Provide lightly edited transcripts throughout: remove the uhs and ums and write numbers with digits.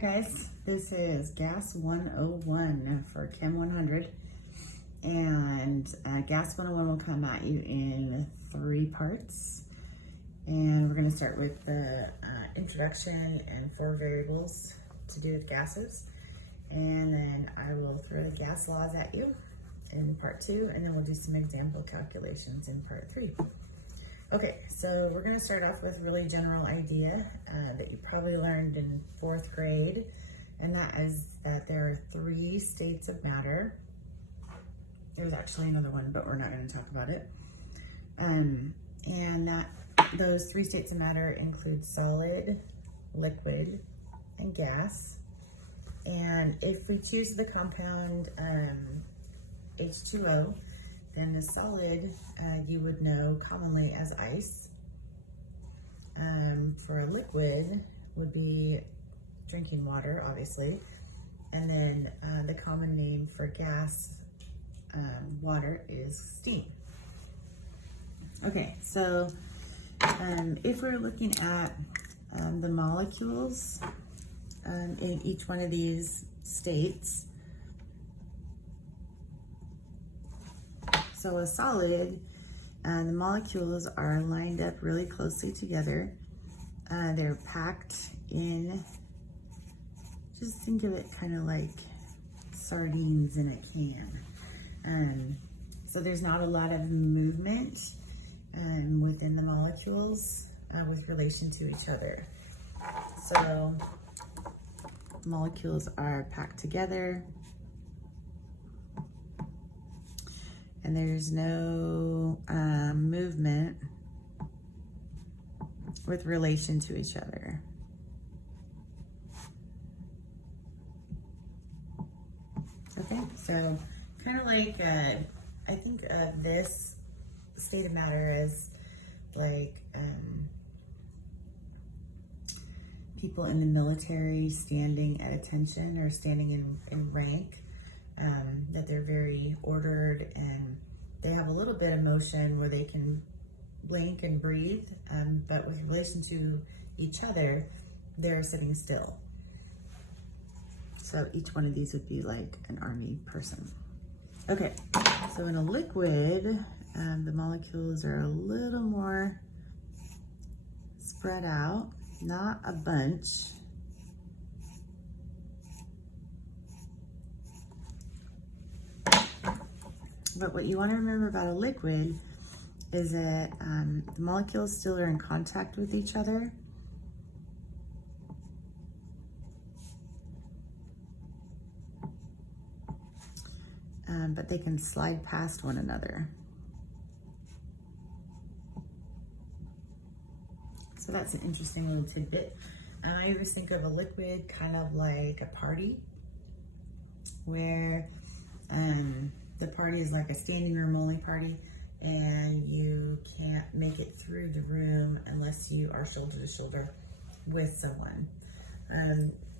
guys, this is Gas 101 for Chem 100, and Gas 101 will come at you in 3 parts, and we're going to start with the introduction and 4 variables to do with gases, and then I will throw the gas laws at you in part 2, and then we'll do some example calculations in part 3. Okay, so we're going to start off with a really general idea that you probably learned in 4th grade, and that is that there are 3 states of matter. There's actually another one, but we're not going to talk about it. And that those 3 states of matter include solid, liquid, and gas. And if we choose the compound H2O, then the solid you would know commonly as ice. For a liquid would be drinking water, obviously. And then the common name for gas, water, is steam. Okay, so if we're looking at the molecules in each one of these states, so a solid, the molecules are lined up really closely together. They're packed in, just think of it kind of like sardines in a can. So there's not a lot of movement within the molecules with relation to each other. So molecules are packed together, and there's no movement with relation to each other. Okay, so kind of like, I think of this state of matter as like people in the military standing at attention or standing in rank. That they're very ordered and they have a little bit of motion where they can blink and breathe, but with relation to each other, they're sitting still. So each one of these would be like an army person. Okay, so in a liquid, the molecules are a little more spread out, not a bunch. But what you want to remember about a liquid is that the molecules still are in contact with each other. But they can slide past one another. So that's an interesting little tidbit. I always think of a liquid kind of like a party, where the party is like a standing room only party, and you can't make it through the room unless you are shoulder to shoulder with someone.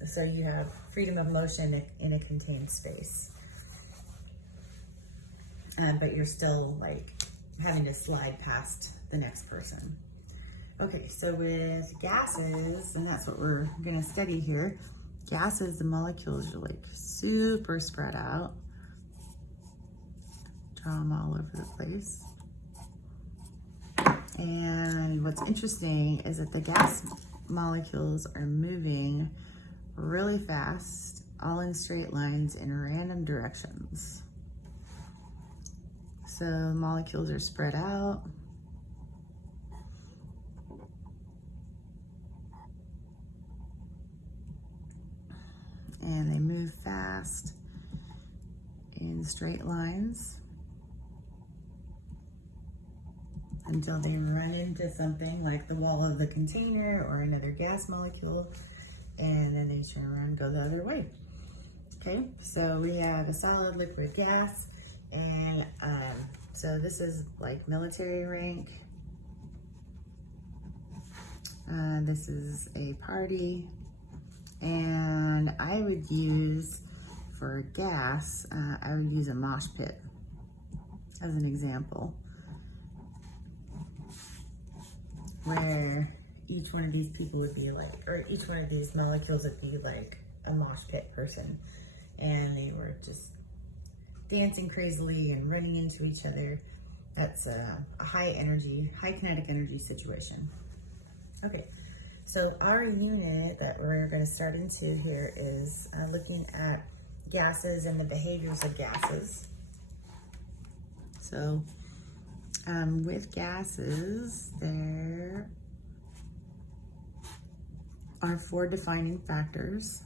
So you have freedom of motion in a contained space. But you're still like having to slide past the next person. Okay, so with gases, and that's what we're gonna study here, gases, the molecules are like super spread out. Draw them all over the place. And what's interesting is that the gas molecules are moving really fast, all in straight lines in random directions. So molecules are spread out. And they move fast in straight lines until they run into something like the wall of the container or another gas molecule, and then they turn around and go the other way. Okay, so we have a solid, liquid, gas, and so this is like military rank. This is a party, and I would use, for gas, I would use a mosh pit as an example, where each one of these people would be like, or each one of these molecules would be like a mosh pit person, and they were just dancing crazily and running into each other. That's a high energy, high kinetic energy situation. Okay, so our unit that we're going to start into here is looking at gases and the behaviors of gases. So with gases, there are 4 defining factors.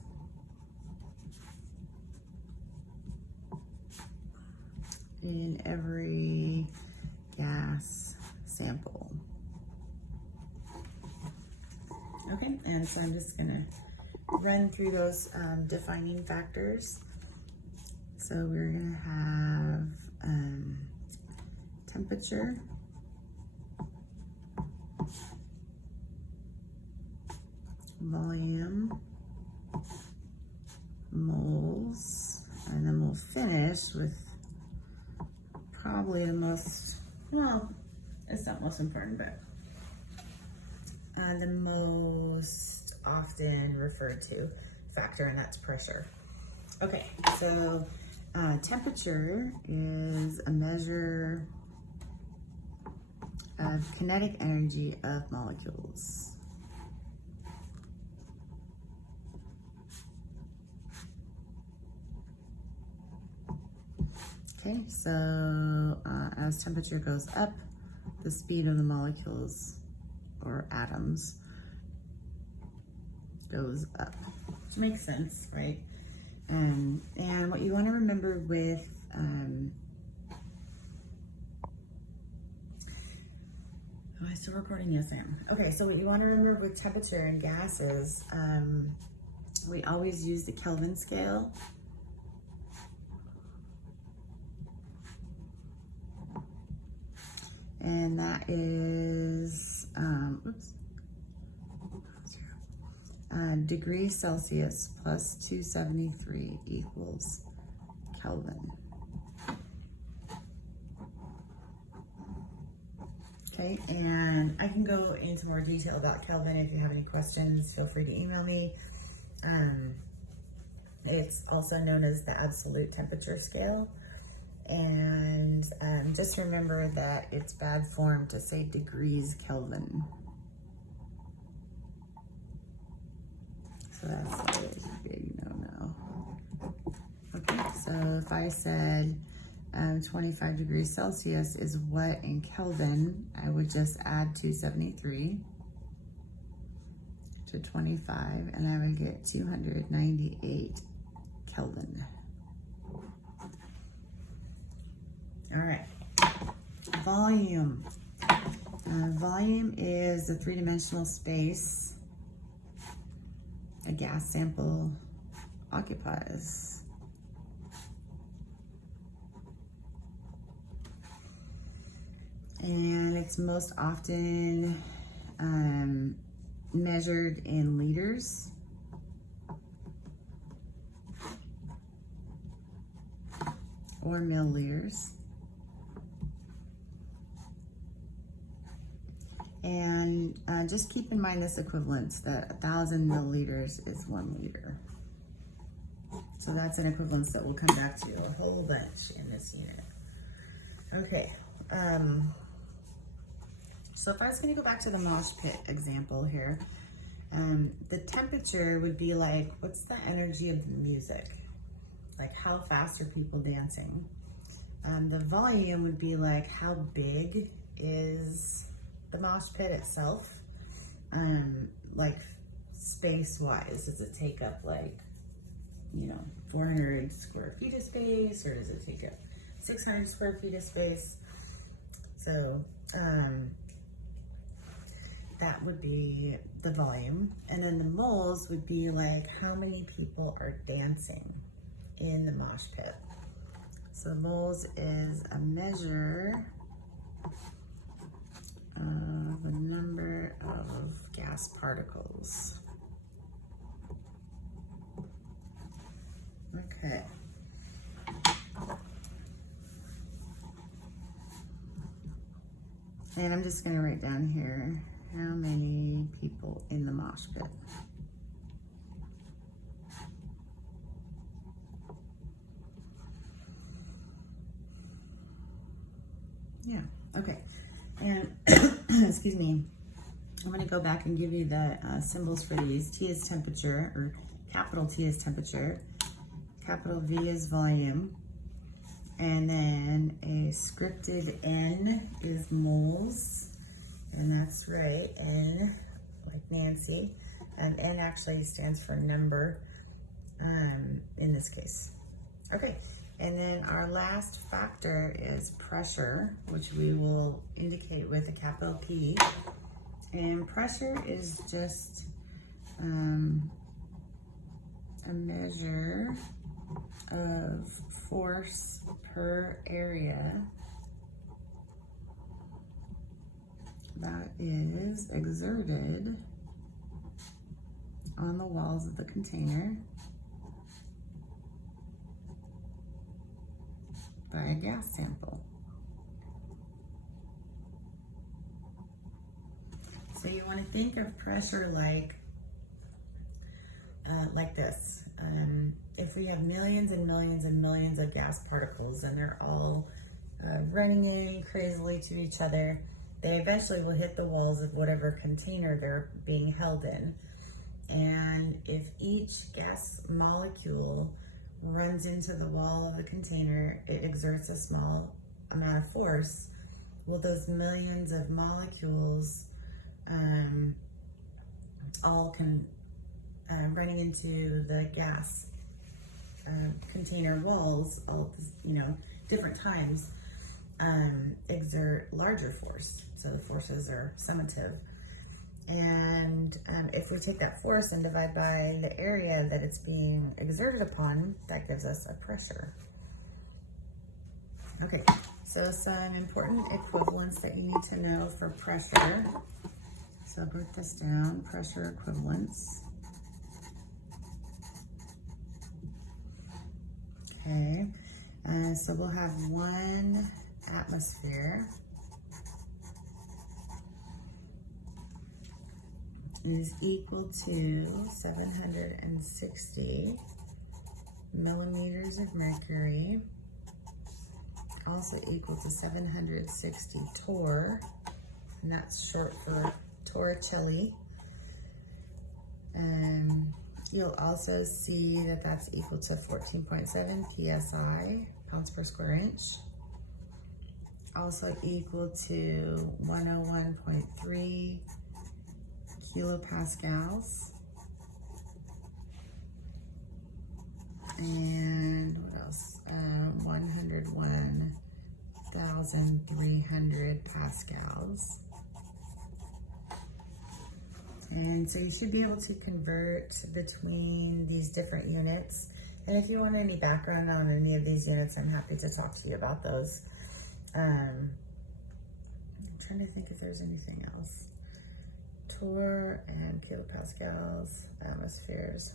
In every gas sample. Okay, and so I'm just gonna run through those defining factors. So we're gonna have temperature, volume, moles, and then we'll finish with probably the most, well, it's not most important, but the most often referred to factor, and that's pressure. Okay, so temperature is a measure of kinetic energy of molecules. Okay, so as temperature goes up, the speed of the molecules or atoms goes up, which makes sense, right? And what you want to remember with am I still recording? Yes, I am. Okay, so what you want to remember with temperature and gases, we always use the Kelvin scale. And that is, degrees Celsius plus 273 equals Kelvin. Okay, and I can go into more detail about Kelvin. If you have any questions, feel free to email me. It's also known as the absolute temperature scale. And just remember that it's bad form to say degrees Kelvin. So that's a big no-no. Okay, so if I said 25 degrees Celsius is what in Kelvin, I would just add 273 to 25, and I would get 298 Kelvin. All right, volume. Volume is the 3-dimensional space a gas sample occupies. And it's most often measured in liters. Or milliliters. And just keep in mind this equivalence, that 1,000 milliliters is 1 liter. So that's an equivalence that we'll come back to a whole bunch in this unit. Okay, so if I was gonna go back to the mosh pit example here, the temperature would be like, what's the energy of the music? Like how fast are people dancing? The volume would be like, how big is the mosh pit itself? Like space-wise, does it take up like, 400 square feet of space, or does it take up 600 square feet of space? So that would be the volume. And then the moles would be like how many people are dancing in the mosh pit. So moles is a measure of the number of gas particles. Okay. And I'm just going to write down here how many people in the mosh pit. Yeah, okay. And, excuse me, I'm gonna go back and give you the symbols for these. T is temperature, or capital T is temperature. Capital V is volume. And then a scripted N is moles. And that's right, N, like Nancy. And N actually stands for number in this case. Okay, and then our last factor is pressure, which we will indicate with a capital P. And pressure is just a measure of force per area that is exerted on the walls of the container by a gas sample. So you want to think of pressure like this. If we have millions and millions and millions of gas particles and they're all running in crazily to each other, they eventually will hit the walls of whatever container they're being held in. And if each gas molecule runs into the wall of the container, it exerts a small amount of force. Well, those millions of molecules all running into the gas container walls, all different times, exert larger force. So the forces are summative. And if we take that force and divide by the area that it's being exerted upon, that gives us a pressure. Okay, so some important equivalents that you need to know for pressure. So I'll break this down, pressure equivalents. Okay, so we'll have 1 atmosphere is equal to 760 millimeters of mercury, also equal to 760 torr, and that's short for torricelli. You'll also see that that's equal to 14.7 psi, pounds per square inch. Also equal to 101.3 kilopascals. And what else? 101,300 pascals. And so you should be able to convert between these different units. And if you want any background on any of these units, I'm happy to talk to you about those. I'm trying to think if there's anything else. Torr and kilopascals, atmospheres.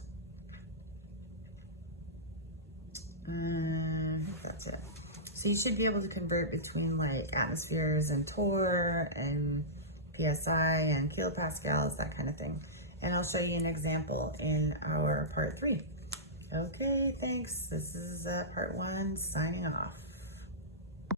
I think that's it. So you should be able to convert between like atmospheres and torr and PSI and kilopascals, that kind of thing. And I'll show you an example in our part 3. Okay, thanks. This is part 1, signing off.